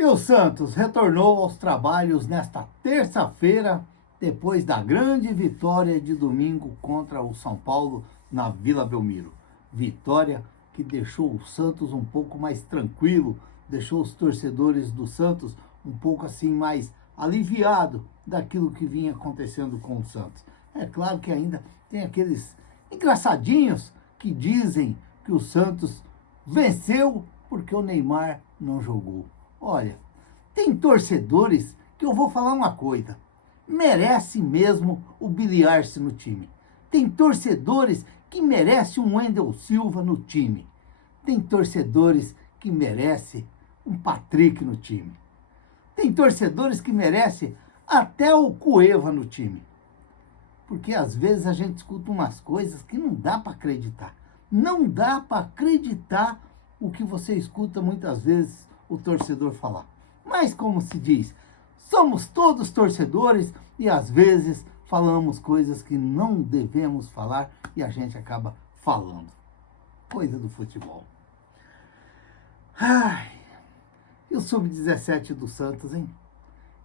E o Santos retornou aos trabalhos nesta terça-feira, depois da grande vitória de domingo contra o São Paulo na Vila Belmiro. Vitória que deixou o Santos um pouco mais tranquilo, deixou os torcedores do Santos um pouco assim mais aliviado daquilo que vinha acontecendo com o Santos. É claro que ainda tem aqueles engraçadinhos que dizem que o Santos venceu porque o Neymar não jogou. Olha, tem torcedores que eu vou falar uma coisa, merece mesmo o Billy Arce no time. Tem torcedores que merecem um Wendel Silva no time. Tem torcedores que merecem um Patrick no time. Tem torcedores que merecem até o Cueva no time. Porque às vezes a gente escuta umas coisas que não dá para acreditar. Não dá para acreditar o que você escuta muitas vezes o torcedor falar. Mas como se diz, somos todos torcedores e às vezes falamos coisas que não devemos falar e a gente acaba falando. Coisa do futebol. Ai, e o Sub-17 do Santos, hein?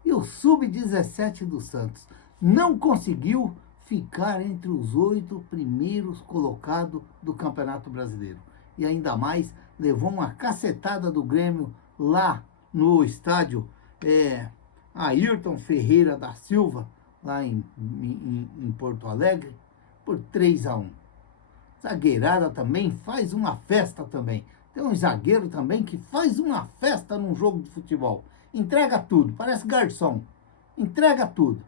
E o Sub-17 do Santos não conseguiu ficar entre os 8 primeiros colocados do Campeonato Brasileiro. E ainda mais, levou uma cacetada do Grêmio lá no estádio Ayrton Ferreira da Silva, lá em Porto Alegre, por 3-1. Zagueirada também faz uma festa também. Tem um zagueiro também que faz uma festa num jogo de futebol. Entrega tudo, parece garçom. Entrega tudo.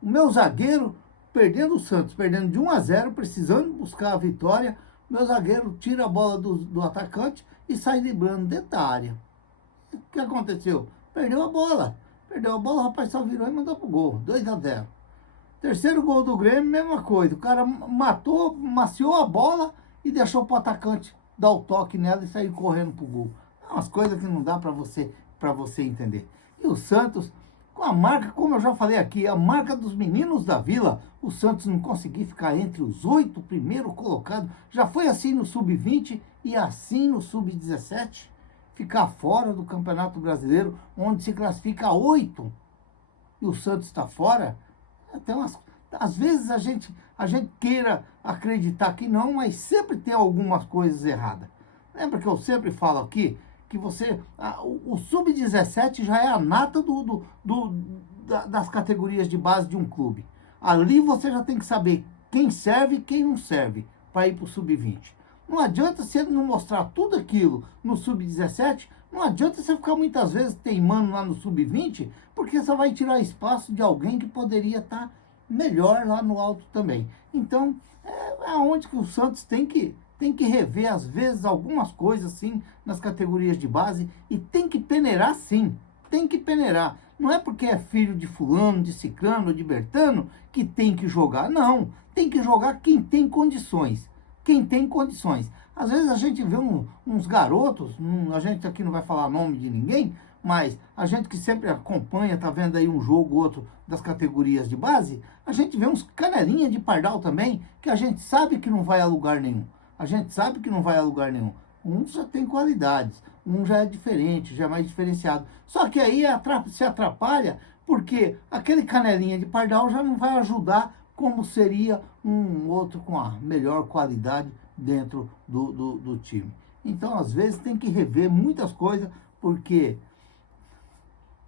O meu zagueiro, perdendo o Santos, perdendo de 1-0, precisando buscar a vitória, meu zagueiro tira a bola do atacante e sai driblando dentro da área. O que aconteceu? Perdeu a bola. Perdeu a bola, o rapaz só virou e mandou pro gol. 2-0. Terceiro gol do Grêmio, mesma coisa. O cara maciou a bola e deixou pro atacante dar o toque nela e sair correndo pro gol. É umas coisas que não dá para você entender. E o Santos, com a marca, como eu já falei aqui, a marca dos meninos da Vila, o Santos não conseguiu ficar entre os 8 primeiros colocados. Já foi assim no Sub-20 e assim no Sub-17. Ficar fora do Campeonato Brasileiro, onde se classifica 8, e o Santos está fora. Até às vezes a gente queira acreditar que não, mas sempre tem algumas coisas erradas. Lembra que eu sempre falo aqui que o Sub-17 já é a nata das categorias de base de um clube. Ali você já tem que saber quem serve e quem não serve para ir para o Sub-20. Não adianta você não mostrar tudo aquilo no Sub-17, não adianta você ficar muitas vezes teimando lá no Sub-20, porque você vai tirar espaço de alguém que poderia estar melhor lá no alto também. Então, é onde que o Santos tem que rever, às vezes, algumas coisas, sim, nas categorias de base, e tem que peneirar, sim, tem que peneirar. Não é porque é filho de fulano, de ciclano, de bertano, que tem que jogar, não. Tem que jogar quem tem condições. Quem tem condições. Às vezes a gente vê uns garotos, a gente aqui não vai falar nome de ninguém, mas a gente que sempre acompanha, tá vendo aí um jogo ou outro das categorias de base, a gente vê uns canelinha de pardal também, que a gente sabe que não vai a lugar nenhum. A gente sabe que não vai a lugar nenhum. Um já tem qualidades, um já é diferente, já é mais diferenciado. Só que aí se atrapalha, porque aquele canelinha de pardal já não vai ajudar como seria um outro com a melhor qualidade dentro do time. Então, às vezes, tem que rever muitas coisas, porque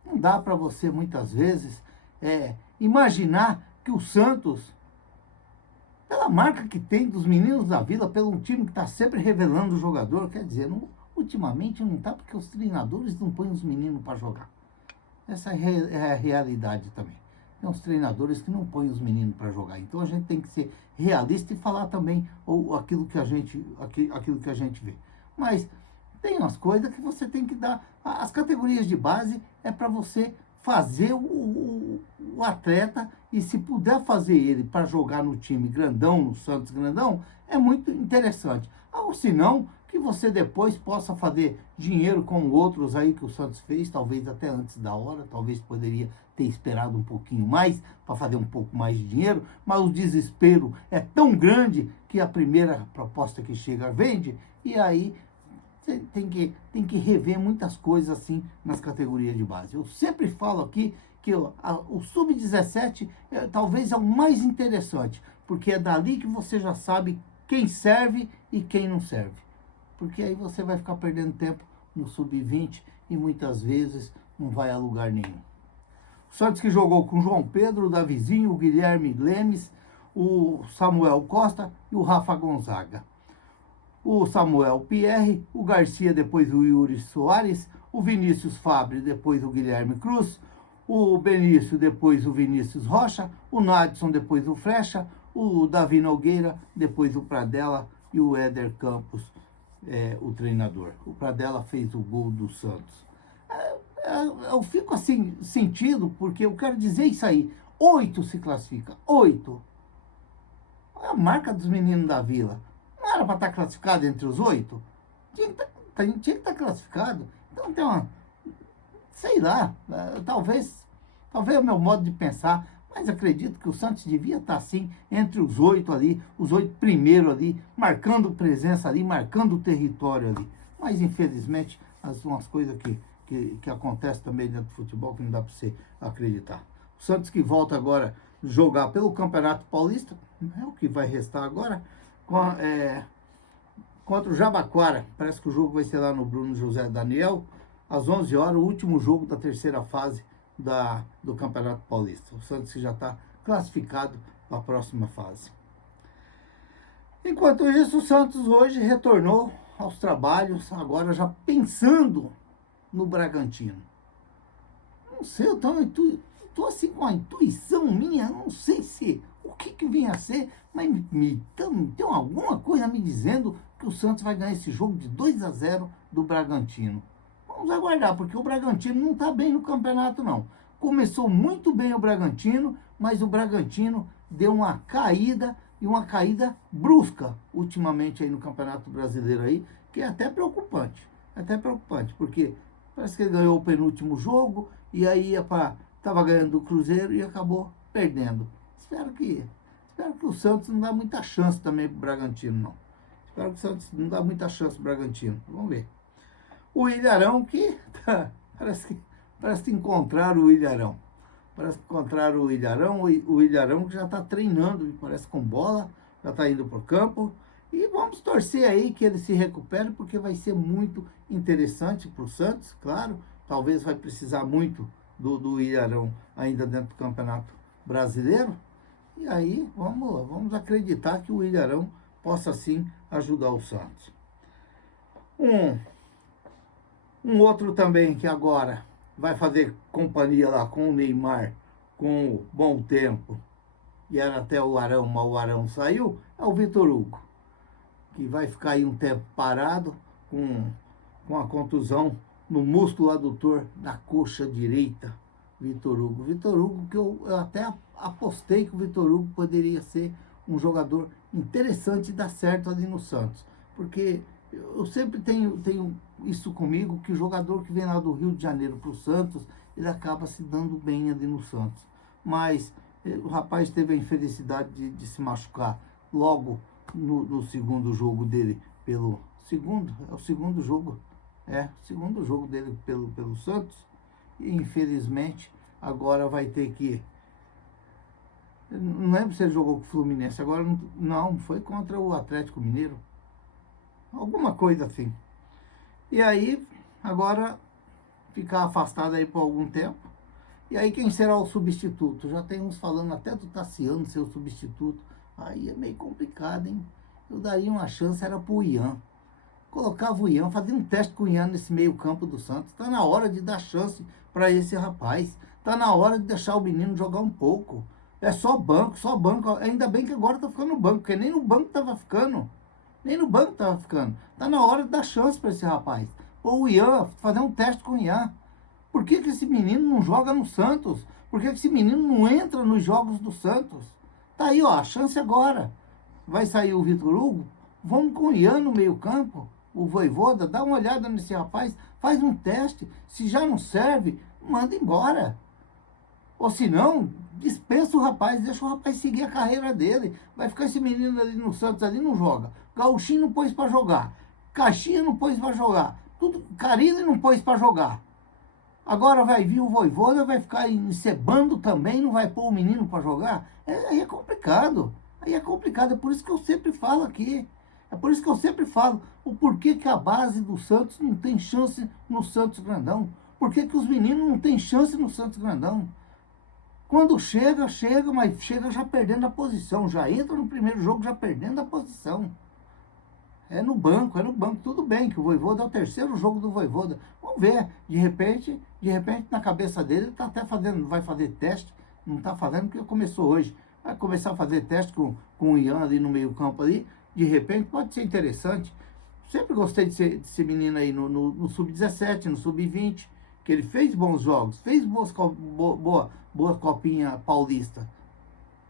não dá para você, muitas vezes, imaginar que o Santos, pela marca que tem dos meninos da Vila, pelo time que está sempre revelando o jogador, quer dizer, ultimamente não está, porque os treinadores não põem os meninos para jogar. Essa é a realidade também. Tem uns treinadores que não põem os meninos para jogar. Então a gente tem que ser realista e falar também aquilo que a gente vê. Mas tem umas coisas que você tem que dar. As categorias de base é para você fazer o atleta, e se puder fazer ele para jogar no time grandão, no Santos grandão, é muito interessante. Ou se não, que você depois possa fazer dinheiro com outros aí que o Santos fez, talvez até antes da hora, talvez poderia ter esperado um pouquinho mais para fazer um pouco mais de dinheiro, mas o desespero é tão grande que a primeira proposta que chega vende, e aí você tem que rever muitas coisas assim nas categorias de base. Eu sempre falo aqui que o sub-17 talvez é o mais interessante, porque é dali que você já sabe quem serve e quem não serve. Porque aí você vai ficar perdendo tempo no sub-20 e muitas vezes não vai a lugar nenhum. O Santos que jogou com o João Pedro, o Davizinho, o Guilherme Lemes, o Samuel Costa e o Rafa Gonzaga. O Samuel Pierre, o Garcia, depois o Yuri Soares, o Vinícius Fabre, depois o Guilherme Cruz, o Benício, depois o Vinícius Rocha, o Nadson, depois o Frecha, o Davi Nogueira, depois o Pradella e o Éder Campos, o treinador. O Pradella fez o gol do Santos. Eu fico assim, sentido, porque eu quero dizer isso aí. 8 se classifica, 8. É a marca dos meninos da Vila. Não era para estar classificado entre os 8? Tinha que estar classificado. Então tem uma... Sei lá, talvez é o meu modo de pensar, mas acredito que o Santos devia estar assim, entre os 8 ali, os 8 primeiros ali, marcando presença ali, marcando o território ali. Mas infelizmente, umas coisas que acontecem também dentro do futebol que não dá para você acreditar. O Santos que volta agora jogar pelo Campeonato Paulista, é o que vai restar agora, contra o Jabaquara. Parece que o jogo vai ser lá no Bruno José Daniel, às 11 horas, o último jogo da terceira fase do Campeonato Paulista. O Santos já está classificado para a próxima fase. Enquanto isso, o Santos hoje retornou aos trabalhos, agora já pensando no Bragantino. Não sei, eu estou assim com a intuição minha, não sei se o que vem a ser, mas tem alguma coisa me dizendo que o Santos vai ganhar esse jogo de 2-0 do Bragantino. Vamos aguardar, porque o Bragantino não está bem no campeonato, não. Começou muito bem o Bragantino, mas o Bragantino deu uma caída, e uma caída brusca, ultimamente aí no Campeonato Brasileiro aí, que é até preocupante. Porque parece que ele ganhou o penúltimo jogo, e aí estava ganhando do Cruzeiro e acabou perdendo. Espero que o Santos não dá muita chance também pro Bragantino, não. Espero que o Santos não dá muita chance pro Bragantino. Vamos ver. O Ilharão que parece que encontraram o Ilharão. O Ilharão que já está treinando, parece com bola, já está indo para o campo. E vamos torcer aí que ele se recupere, porque vai ser muito interessante para o Santos, claro. Talvez vai precisar muito do Ilharão ainda dentro do Campeonato Brasileiro. E aí vamos acreditar que o Ilharão possa sim ajudar o Santos. Um outro também que agora vai fazer companhia lá com o Neymar, com o bom tempo, e era até o Arão, mas o Arão saiu, é o Vitor Hugo, que vai ficar aí um tempo parado com a contusão no músculo adutor da coxa direita. Vitor Hugo que eu até apostei que o Vitor Hugo poderia ser um jogador interessante e dar certo ali no Santos, porque eu sempre tenho isso comigo, que o jogador que vem lá do Rio de Janeiro para o Santos, ele acaba se dando bem ali no Santos. Mas o rapaz teve a infelicidade de se machucar logo no segundo jogo dele o segundo jogo dele pelo Santos. E infelizmente agora vai ter que... Não lembro se ele jogou com o Fluminense, agora não, foi contra o Atlético Mineiro. Alguma coisa assim. E aí, agora, ficar afastado aí por algum tempo. E aí, quem será o substituto? Já tem uns falando até do Tassiano ser o substituto. Aí é meio complicado, hein? Eu daria uma chance, era pro Ian. Colocava o Ian, fazia um teste com o Ian nesse meio campo do Santos. Tá na hora de dar chance para esse rapaz. Tá na hora de deixar o menino jogar um pouco. É só banco. Ainda bem que agora tá ficando no banco, porque nem no banco tava ficando. Tá na hora de dar chance para esse rapaz. Ou o Ian, fazer um teste com o Ian. Por que esse menino não joga no Santos? Por que esse menino não entra nos jogos do Santos? Tá aí, ó, a chance agora. Vai sair o Vitor Hugo? Vamos com o Ian no meio campo. O Vojvoda, dá uma olhada nesse rapaz. Faz um teste. Se já não serve, manda embora. Ou se não, dispensa o rapaz, deixa o rapaz seguir a carreira dele. Vai ficar esse menino ali no Santos, ali não joga. Gauchinho não pôs para jogar. Caxias não pôs para jogar. Tudo, Carille não pôs para jogar. Agora vai vir o Vojvoda, vai ficar encebando também, não vai pôr o menino para jogar. Aí é complicado. Aí é complicado. É por isso que eu sempre falo aqui. É por isso que eu sempre falo o porquê que a base do Santos não tem chance no Santos Grandão. Por que os meninos não têm chance no Santos Grandão? Quando chega, mas chega já perdendo a posição. Já entra no primeiro jogo já perdendo a posição. É no banco. Tudo bem que o Vojvoda é o terceiro jogo do Vojvoda. Vamos ver. De repente na cabeça dele, ele tá até fazendo, vai fazer teste. Não está fazendo porque começou hoje. Vai começar a fazer teste com o Ian ali no meio campo ali. De repente pode ser interessante. Sempre gostei desse menino aí no Sub-17, no Sub-20, que ele fez bons jogos, fez boa copinha paulista.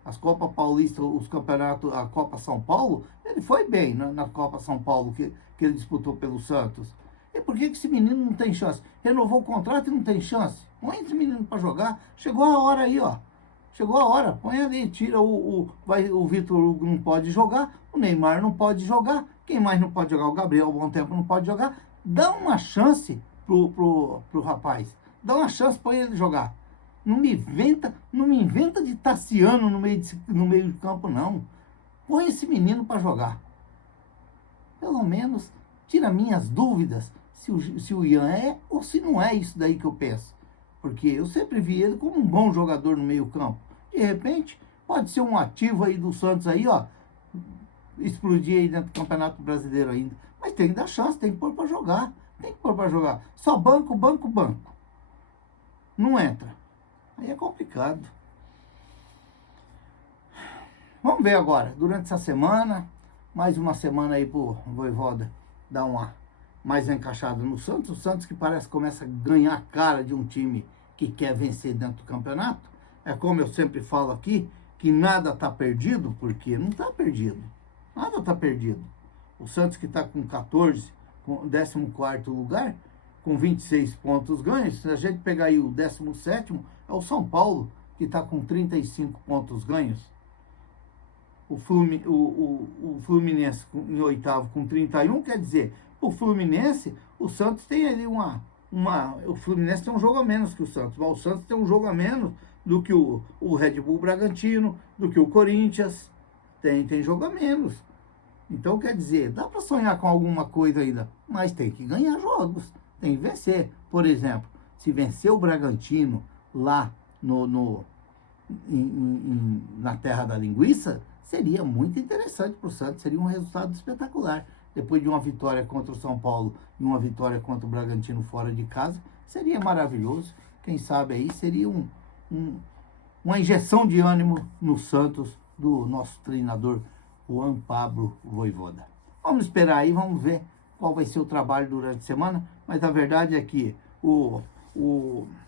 As Copas Paulistas, os campeonatos, a Copa São Paulo, ele foi bem na Copa São Paulo que ele disputou pelo Santos. E por que esse menino não tem chance? Renovou o contrato e não tem chance? Põe esse menino para jogar. Chegou a hora aí, ó. Chegou a hora, põe ali, tira o Vitor Hugo não pode jogar, o Neymar não pode jogar, quem mais não pode jogar? O Gabriel, há bom tempo, não pode jogar. Dá uma chance pro rapaz, dá uma chance, põe ele jogar. Não me inventa de Tassiano no meio de campo, não. Põe esse menino para jogar. Pelo menos tira minhas dúvidas se o Ian é ou se não é isso daí que eu penso. Porque eu sempre vi ele como um bom jogador no meio campo. De repente, pode ser um ativo aí do Santos aí, ó. Explodir aí dentro do Campeonato Brasileiro ainda. Mas tem que dar chance, tem que pôr para jogar. Tem que pôr para jogar. Só banco. Não entra. Aí é complicado. Vamos ver agora, durante essa semana, mais uma semana aí pro Vojvoda dar uma mais encaixada no Santos. O Santos que parece que começa a ganhar a cara de um time que quer vencer dentro do campeonato. É como eu sempre falo aqui, que nada está perdido, porque não está perdido. Nada está perdido. O Santos que está com 14, com 14º lugar, com 26 pontos ganhos. Se a gente pegar aí o 17º, é o São Paulo, que está com 35 pontos ganhos. O Fluminense em oitavo com 31, quer dizer, o Fluminense, o Santos tem ali o Fluminense tem um jogo a menos que o Santos, mas o Santos tem um jogo a menos do que o Red Bull Bragantino, do que o Corinthians, tem jogo a menos. Então, quer dizer, dá para sonhar com alguma coisa ainda, mas tem que ganhar jogos, tem que vencer. Por exemplo, se vencer o Bragantino lá na Terra da Linguiça, seria muito interessante para o Santos, seria um resultado espetacular. Depois de uma vitória contra o São Paulo e uma vitória contra o Bragantino fora de casa, seria maravilhoso. Quem sabe aí seria uma injeção de ânimo no Santos do nosso treinador Juan Pablo Vojvoda. Vamos esperar aí, vamos ver qual vai ser o trabalho durante a semana, mas a verdade é que o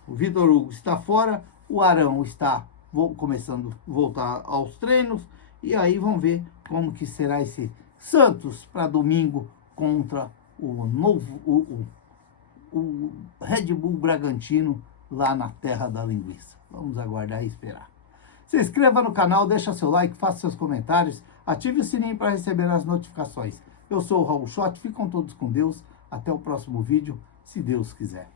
Vitor Hugo está fora, o Arão está começando a voltar aos treinos, e aí vamos ver como que será esse Santos para domingo contra o Red Bull Bragantino lá na Terra da Linguiça. Vamos aguardar e esperar. Se inscreva no canal, deixa seu like, faça seus comentários, ative o sininho para receber as notificações. Eu sou o Raul Schott, ficam todos com Deus. Até o próximo vídeo, se Deus quiser.